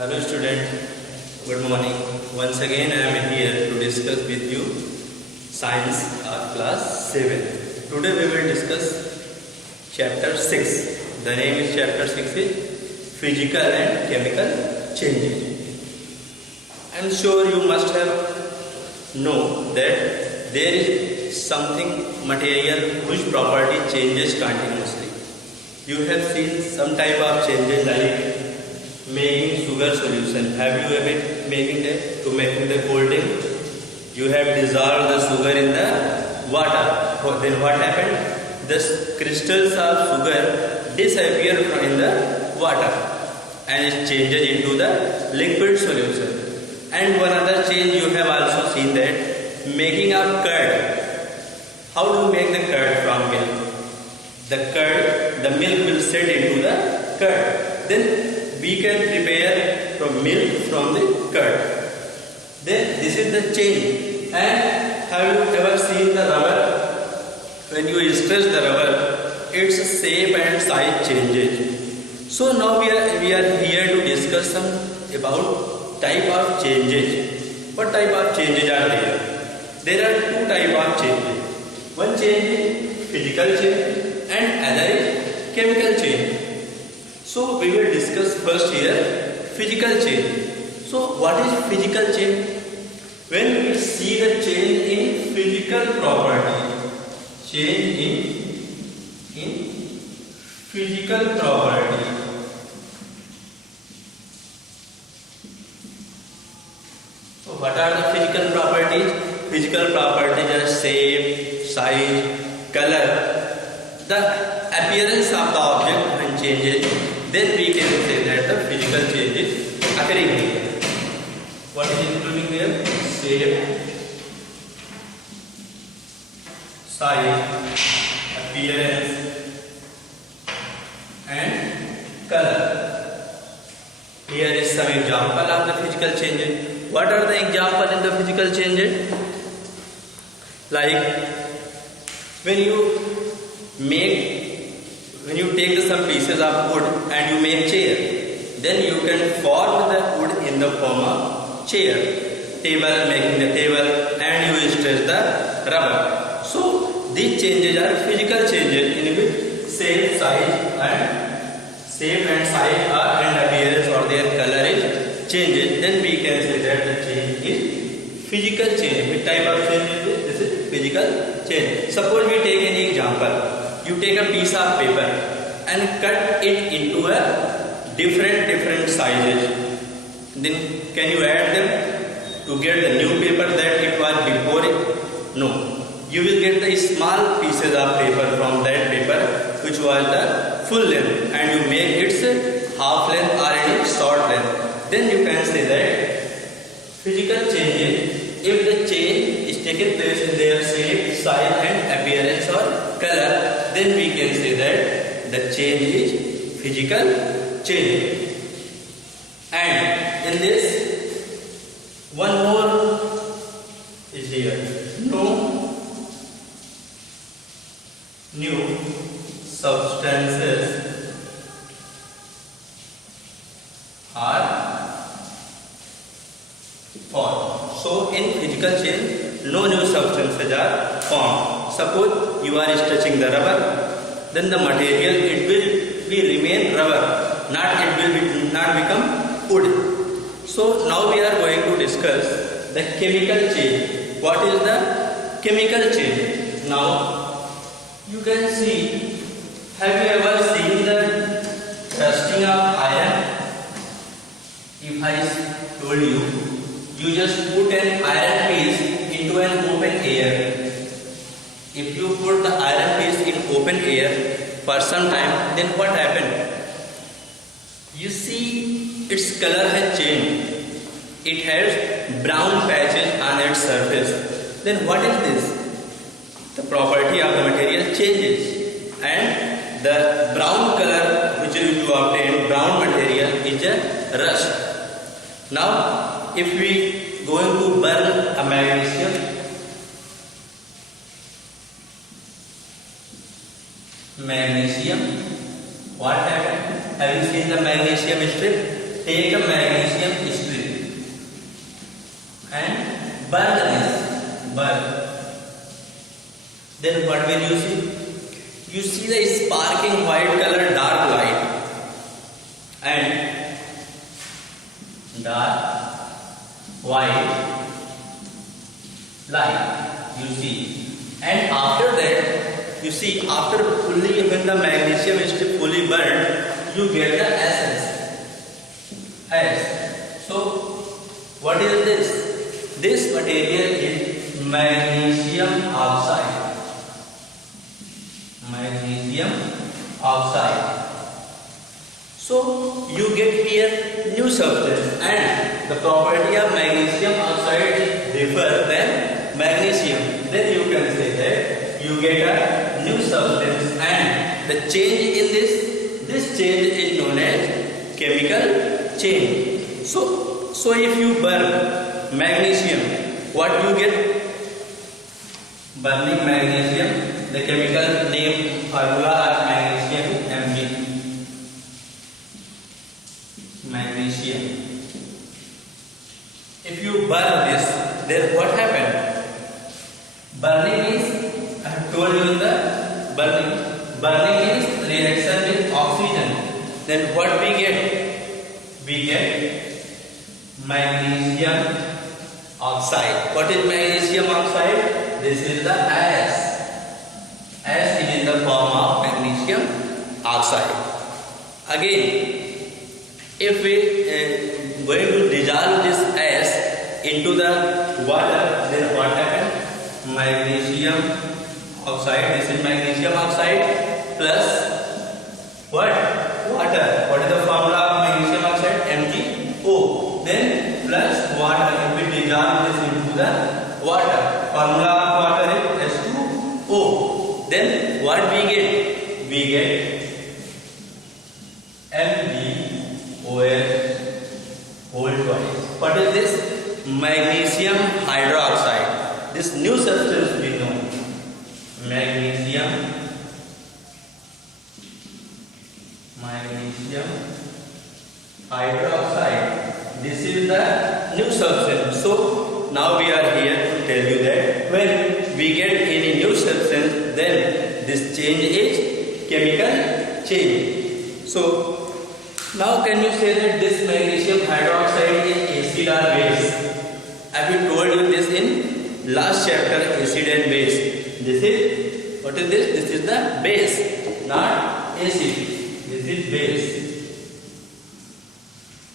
Hello student, good morning. Once again I am here to discuss with you Science of class 7. Today we will discuss chapter 6. The name is chapter 6 is Physical and Chemical Changes. I am sure you must have known that there is something material whose property changes continuously. You have seen some type of changes like making sugar solution. Have you ever making that to making the cold drink? You have dissolved the sugar in the water. Then what happened? The crystals of sugar disappear from the water and it changes into the liquid solution. And one other change you have also seen that making of curd. How do you make the curd from milk? The milk will set into the curd. Then we can prepare from milk from the curd. Then this is the change. And have you ever seen the rubber? When you stretch the rubber, its shape and size changes. So now we are here to discuss some about type of changes. What type of changes are there? There are two type of changes. One change is physical change and other is chemical change. So we will discuss first here physical change. So what is physical change? When we see the change in physical property, change in physical property. So what are the physical properties? Physical properties are shape, size, color. The appearance of the object when changes, then we can say that the physical change is occurring here. What is including here? Shape, size, appearance and color. Here is some example of the physical changes. What are the examples in the physical changes? Like when you take some pieces of wood and you make chair, then you can form the wood in the form of chair, table, making the table, and you stretch the rubber. So these changes are physical changes in which shape and size and appearance or their color is changes. Then we can say that the change is physical change. Which type of change is this? This is physical change. Suppose we take any example. You take a piece of paper and cut it into a different sizes. Then can you add them to get the new paper that it was before it? No. You will get the small pieces of paper from that paper which was the full length and you make its half length or any short length. Then you can say that physical changes, if the change is taken place in their shape, size and appearance or color, then we can say that the change is physical change. And in this, one more is here. No new substances are formed. So in physical change, no new substances are formed. Suppose you are stretching the rubber, then the material it will remain rubber, it will not become wood. So now we are going to discuss the chemical change. What is the chemical change? Now you can see. Have you ever seen the rusting of iron? If I told you, you just put an iron piece into an open air. If you put the iron piece in open air for some time, then what happened? You see its color has changed. It has brown patches on its surface. Then what is this? The property of the material changes and the brown color which you obtain, brown material is a rust. Now if we going to burn a magnesium, what happened? Have you seen the magnesium strip? take a magnesium strip and burn this. Burn. Then what will you see? You see the sparking white color, dark light, and dark white light. You see, and after that, you see after fully when the magnesium strip fully burned, you get the essence. S. So, what is this? This material is magnesium oxide. Magnesium oxide. So, you get here new substance, and the property of magnesium oxide is different than magnesium. Then you can say that you get a new substance, and the change in this change is known as chemical change. So if you burn magnesium, what you get? Burning magnesium, the chemical name formula of magnesium is Mg. Magnesium. If you burn this, then what happened? Burning is, I have told you in the burning. Burning is reaction with oxygen. Then what we get? We get magnesium oxide. What is magnesium oxide? This is the S. S is in the form of magnesium oxide. Again, if we going to dissolve this S into the water, then what happens? Magnesium oxide. This is magnesium oxide plus what? Water. What is the formula of magnesium oxide? MgO. Then plus water. If we dissolve this into the water, formula of water is H2O. Then what we get? We get MgOH whole twice. What is this? Magnesium hydroxide. This new substance we know. Magnesium hydroxide. This is the new substance. So now we are here to tell you that when we get any new substance, then this change is chemical change. So now can you say that this magnesium hydroxide is acid or base? I have told you this in last chapter, acid and base. This is, what is this? This is the base, not acid. This is base.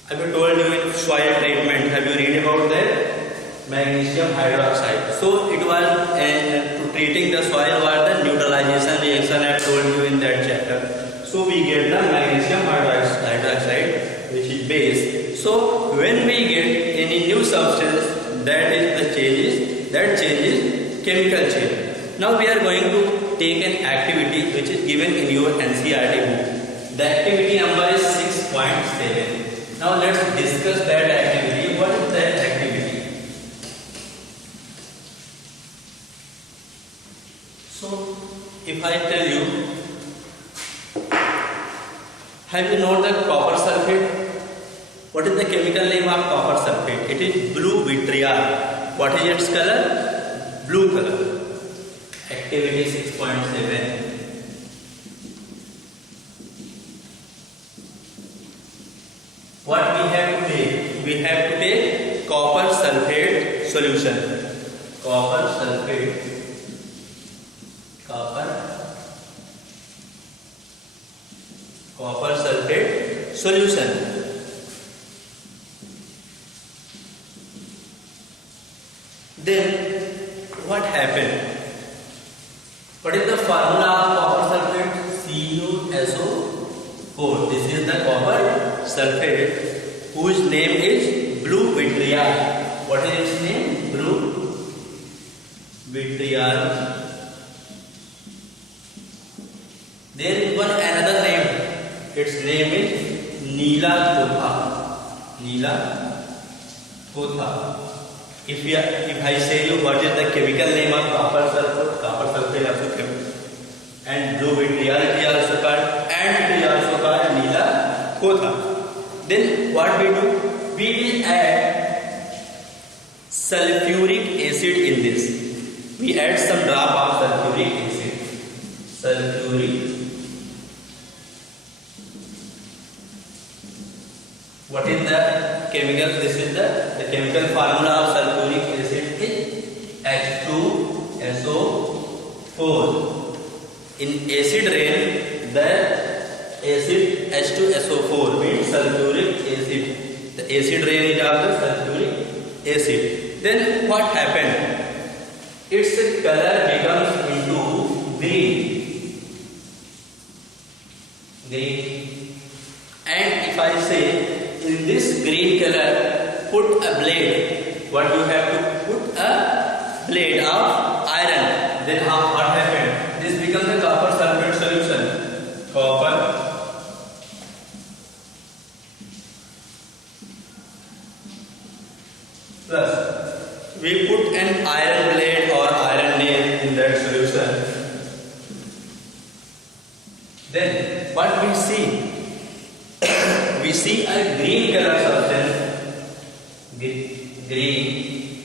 I have told you in soil treatment. Have you read about that? Magnesium hydroxide. So it was to treating the soil was the neutralization reaction I told you in that chapter. So we get the magnesium hydroxide, which is base. So when we get any new substance, that is the changes. That changes chemical change. Now we are going to take an activity which is given in your NCERT book. The activity number is 6.7. Now let's discuss that activity. What is that activity? So if I tell you, have you known the copper sulfate? What is the chemical name of copper sulfate? It is blue vitriol. What is its color? Blue color. Activity 6.7. What we have to take? We have to take copper sulfate solution. Copper sulfate. Copper sulfate solution. Then what happened? What is the formula of copper sulfate? CuSO4. This is the copper sulfate whose name is blue vitriol. What is its name? Blue vitriol. There is one another name. Its name is Neela Kotha. Neela Kotha. If I say you what is the chemical name of copper sulfate also chemical, and blue vitriol it is also called, and it is also called Neela Kotha. Then what we do? We will add sulfuric acid in this. We add some drop of sulfuric acid. Sulfuric. What is the chemical? This is the chemical formula of sulfuric acid is H2SO4. In acid rain, the acid H2SO4 means sulfuric acid. The acid rain is of the sulfuric acid. Then what happened? Its color becomes into green. Green. And if I say in this green color, put a blade. What you have to put a blade of iron. Then what happened? This becomes a copper sulfate solution. Copper plus we put an iron blade or iron nail in that solution. Then what we see? We see a green color substance. Green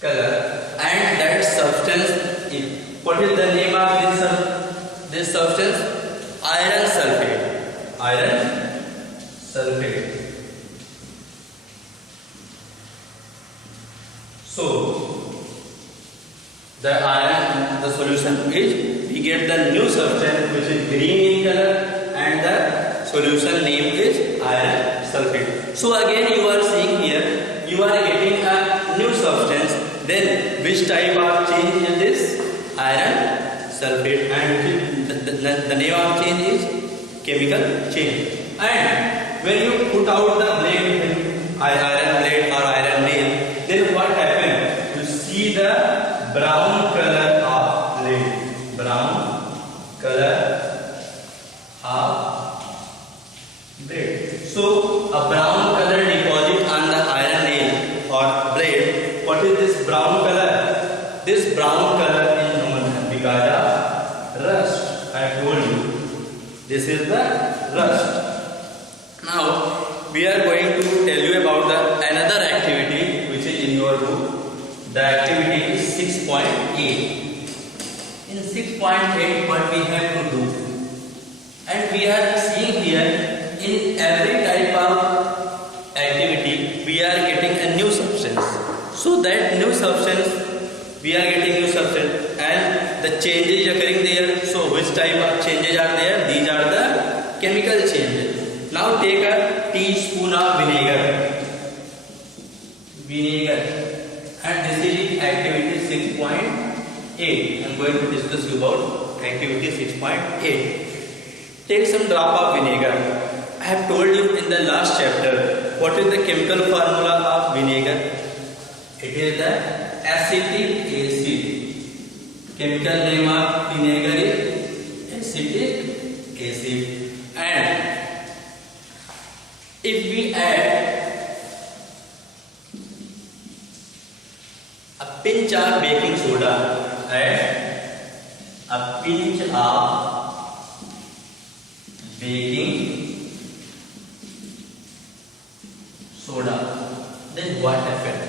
color, and that substance is, what is the name of this substance? Iron sulfate. Iron sulfate. So the iron, the solution is, we get the new substance which is green in color, and the solution name is iron sulfate. So again you are seeing here, you are getting a new substance. Then which type of change is this? Iron sulfate, and the name of change is chemical change. And when you put out the blade, iron blade or iron nail, then what happens? You see the brown color of blade. Brown color of blade. So a brown color deposit on the iron nail or blade. What is this brown color? This brown color is known because of rust. I told you. This is the rust. Now we are going to tell you about the another activity which is in your book. The activity is 6.8. In 6.8, what we have to do? And we are seeing here, in every type of activity, we are getting a new substance. So that new substance, we are getting new substance, and the changes occurring there. So which type of changes are there? These are the chemical changes. Now take a teaspoon of vinegar. Vinegar. And this is activity 6.8. I am going to discuss you about activity 6.8. Take some drop of vinegar. I have told you in the last chapter what is the chemical formula of vinegar. It is the acetic acid. Chemical name of vinegar is acetic acid. And if we add a pinch of baking soda, add a pinch of baking soda, then what happens?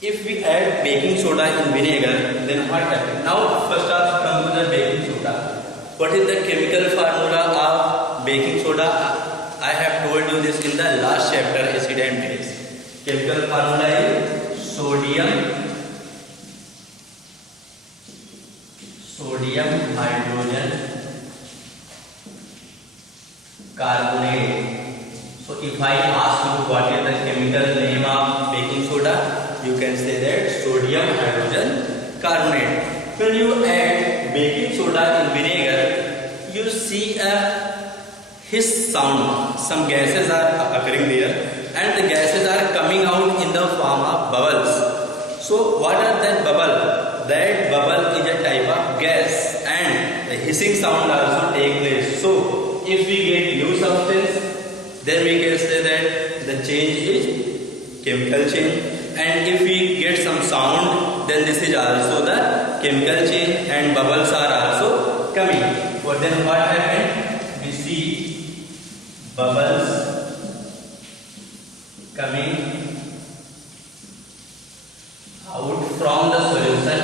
If we add baking soda in vinegar, then what happens? Now first off come to the baking soda. What is the chemical formula of baking soda? I have told you this in the last chapter, acid and base. Chemical formula is sodium hydrogen carbonate. So if I ask you what is the chemical name of baking soda, you can say that sodium hydrogen carbonate. When you add baking soda in vinegar, you see a hiss sound. Some gases are occurring there, and the gases are coming out in the form of bubbles. So what are that bubble? That bubble is a type of gas, and the hissing sound also take place. So if we get new substance, then we can say that the change is chemical change. And if we get some sound, then this is also the chemical change, and bubbles are also coming. But then what happened? We see bubbles coming out from the solution,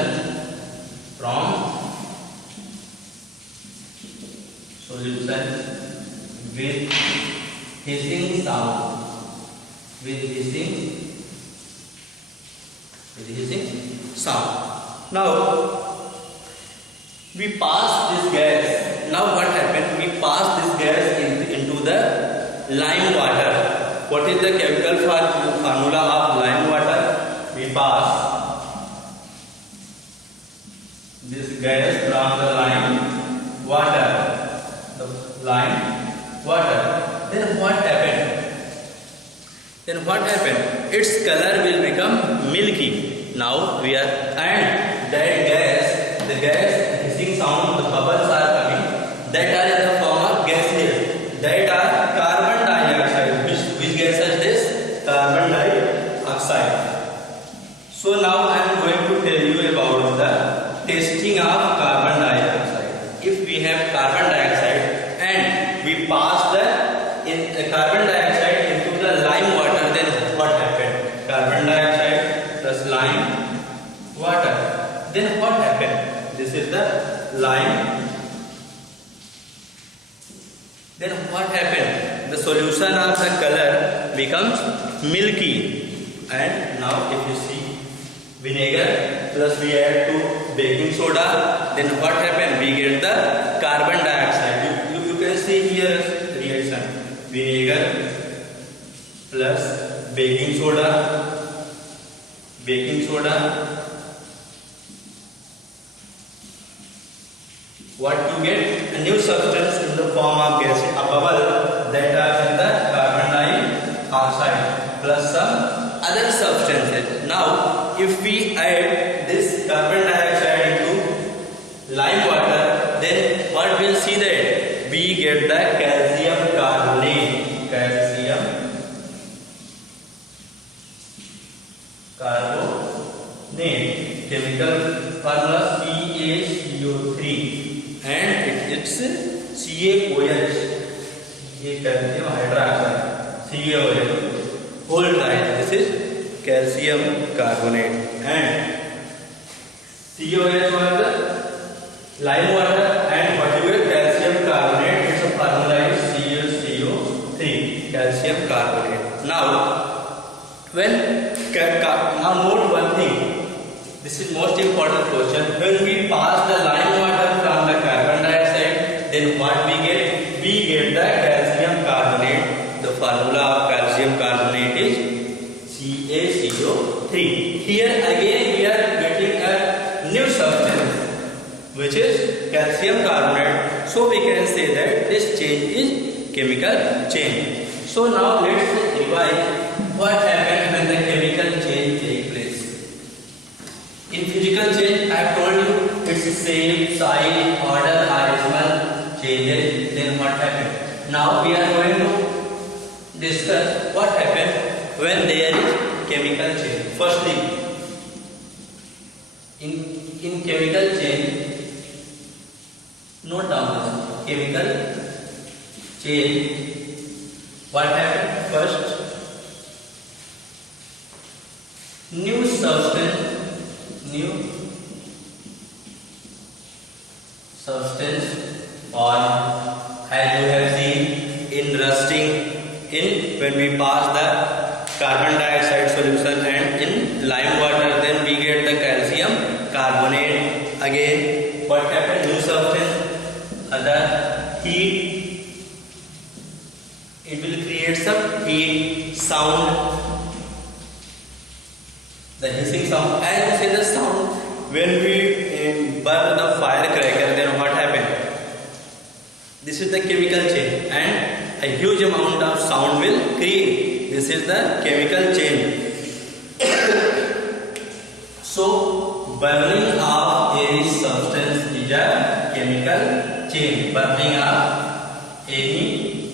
with hissing sound, Now we pass this gas. Now what happened? We pass this gas into the lime water. What is the chemical formula of lime water? We pass this gas from the lime water. Then what happened? Its color will become milky. Now and that gas, the hissing sound, the bubbles are coming, that are in the form of gases, that are carbon dioxide. Which gas is this? Carbon dioxide. So now I am going to tell you about the testing of carbon dioxide. If we have carbon dioxide and we pass the carbon dioxide into the lime water, then what happened? Carbon dioxide plus lime water. Then what happened? This is the lime. Then what happened? The solution of the color becomes milky. And now if you see vinegar plus we add to baking soda, then what happened? We get the carbon dioxide. You can see here reaction. Vinegar plus baking soda. What you get? A new substance in the form of gas, a bubble that are in the carbon dioxide plus some other substances. Now, if we add this carbon dioxide into lime water, then what we'll see that we get the calcium carbonate. Chemical formula CaCO3 and it's CaOH. Calcium hydroxide, CaOH whole triad. This is calcium carbonate and CaOH was the lime water and what you get calcium carbonate. Its formula is CaCO3, calcium carbonate. Now note one thing. This is most important question. When we pass the lime water from the carbon dioxide, then what we get? We get the calcium carbonate. The formula of calcium carbonate is CaCO3. Here again we are getting a new substance which is calcium carbonate. So we can say that this change is chemical change. So now let's revise what happens when the chemical change takes place. In physical change, I have told you its shape, size, order, or smell changes. Then what happened? Now we are going to discuss what happens when there is chemical change. Firstly, in chemical change, note down this. Chemical change. What happened? First, new substance form, as you have seen in rusting, when we pass the carbon dioxide solution and in lime water, then we get the calcium carbonate. Again, what happened? New substance, other heat, it will create some heat, sound, the hissing sound. As you say the sound, when we burn the firecracker, then what happened? This is the chemical change and a huge amount of sound will create. This is the chemical change. So burning of any substance is a chemical change. Burning of any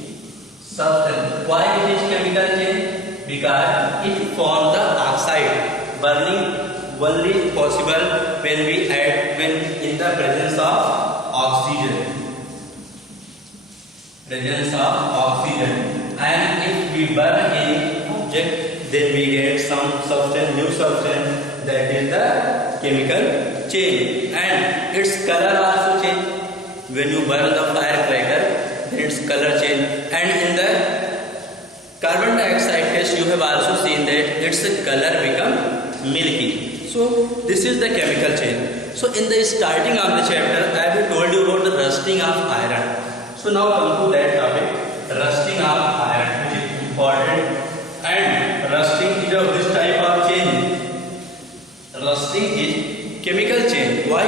substance. Why it is chemical change? Because it forms the oxide. Burning only possible when in the presence of oxygen. presence of oxygen, and if we burn any object, then we get some substance, new substance, that is the chemical change, and its color also change. When you burn the firecracker, then its color change, and in the carbon dioxide test you have also seen that its color become milky. So this is the chemical change. So in the starting of the chapter I have told you about the rusting of iron. So now come to that topic, rusting of iron, which is important. And rusting is of this type of change. Rusting is chemical change. Why?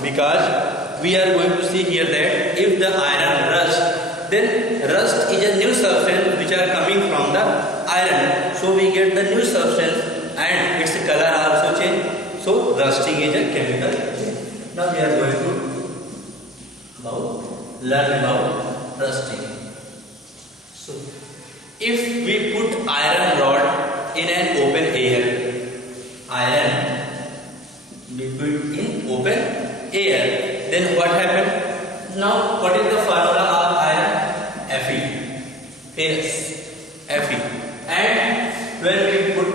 Because we are going to see here that if the iron rust, then rust is a new substance which are coming from the iron. So we get the new substance and its color also change. So rusting is a chemical change. Now we are going to learn about rusting. So if we put iron rod in an open air, iron we put in open air, then what happened? Now what is the formula of iron? Fe. Yes, Fe. And when we put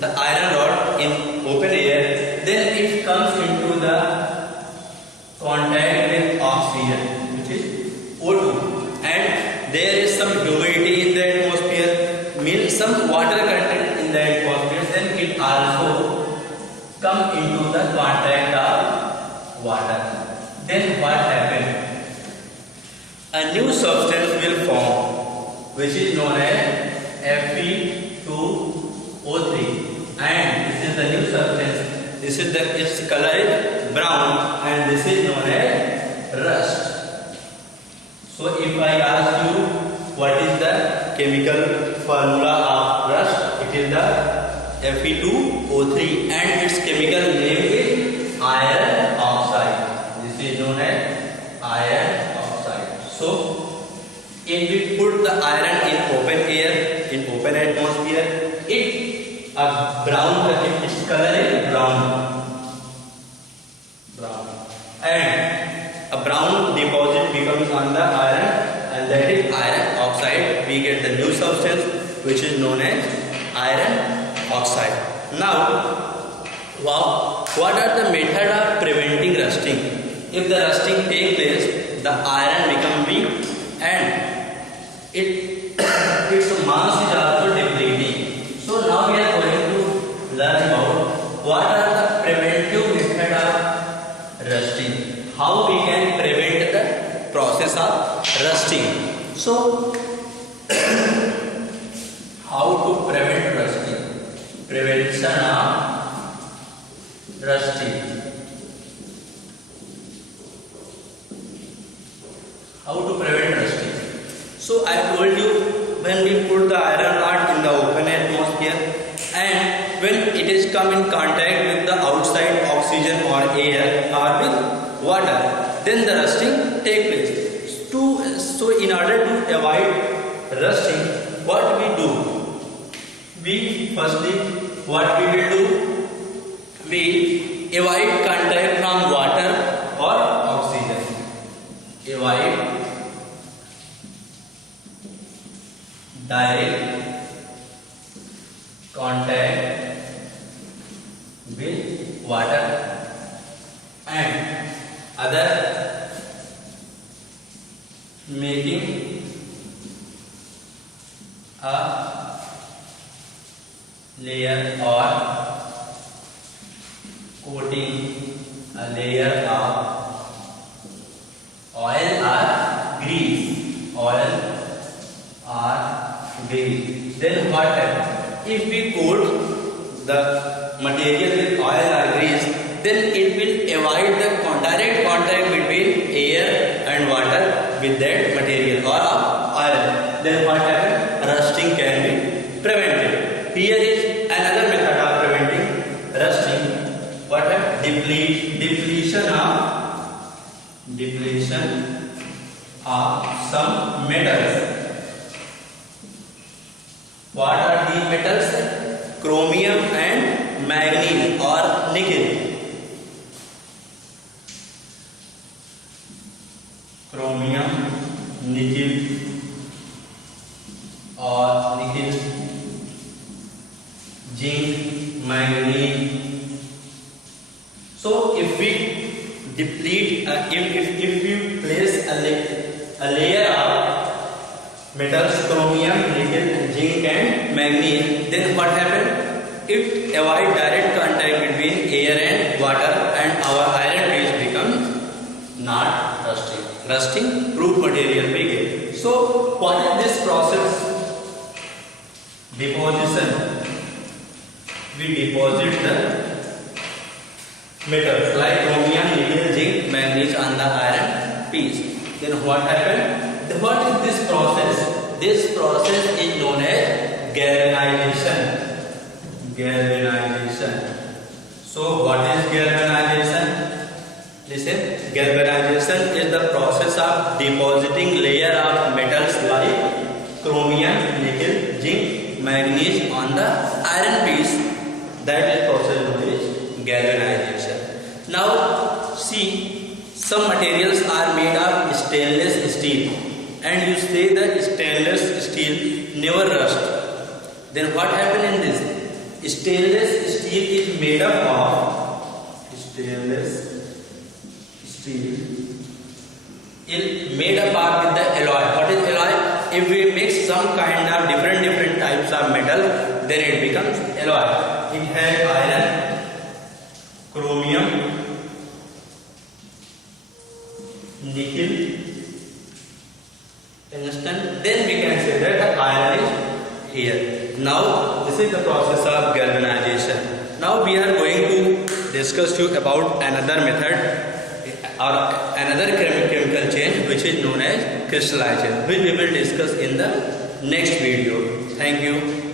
the iron rod in open air, then it comes into the contact with oxygen, which is O2, and there is some humidity in the atmosphere, means some water content in the atmosphere, then it also come into the contact of water. Then what happens? A new substance will form, which is known as Fe2O3, and this is the new substance. This is its color is brown, and this is known as rust. So if I ask you what is the chemical formula of rust, it is the Fe2O3, and its chemical name is iron oxide. This is known as iron oxide. So if we put the iron in open air, in open atmosphere, its color is brown, and a brown deposit becomes on the iron, and that is iron oxide. We get the new substance which is known as iron oxide. Now, what are the methods of preventing rusting? If the rusting takes place, the iron becomes weak and its mass is also depleting. So now we are going to learn about what are the preventive methods of rusting. How we can prevent the process of rusting. So how to prevent rusting? Prevention of rusting. How to prevent rusting? So I told you, when we put the iron rod in the open atmosphere, and when it is come in contact with the outside oxygen or air or with water, then the rusting take place. So in order to avoid rusting, what we do? Firstly, what we will do? We avoid contact from water or oxygen. Avoid direct contact with water and other, making a layer or coating a layer of oil or grease. Then what happens? If we coat the material with oil or grease, then it will avoid the direct contact between air and water with that material or oil. Then what happens? Rusting can be prevented. Here is another method of preventing rusting. What happens? Depletion of some metals. What are these metals? Chromium and manganese or nickel. Chromium, nickel deplete if you place a layer of metals, chromium, nickel, zinc and manganese, then what happens? It avoids direct contact between air and water, and our iron piece becomes not rusting proof material we get. So what is this process? Deposition. We deposit the metals like chromium, nickel, zinc, manganese on the iron piece. Then what happened? What is this process? This process is known as galvanization. Galvanization. So what is galvanization? Listen, galvanization is the process of depositing layer of metals like chromium, nickel, zinc, manganese on the iron piece. That is process known as galvanization. Now see, some materials are made of stainless steel, and you say that stainless steel never rust. Then what happened in this? Stainless steel is made up of with the alloy. What is alloy? If we mix some kind of different types of metal, then it becomes alloy. It has iron, chromium, nickel. Understand? Then we can say that the iron is here. Now this is the process of galvanization. Now we are going to discuss you about another method or another chemical change which is known as crystallization, which we will discuss in the next video. Thank you.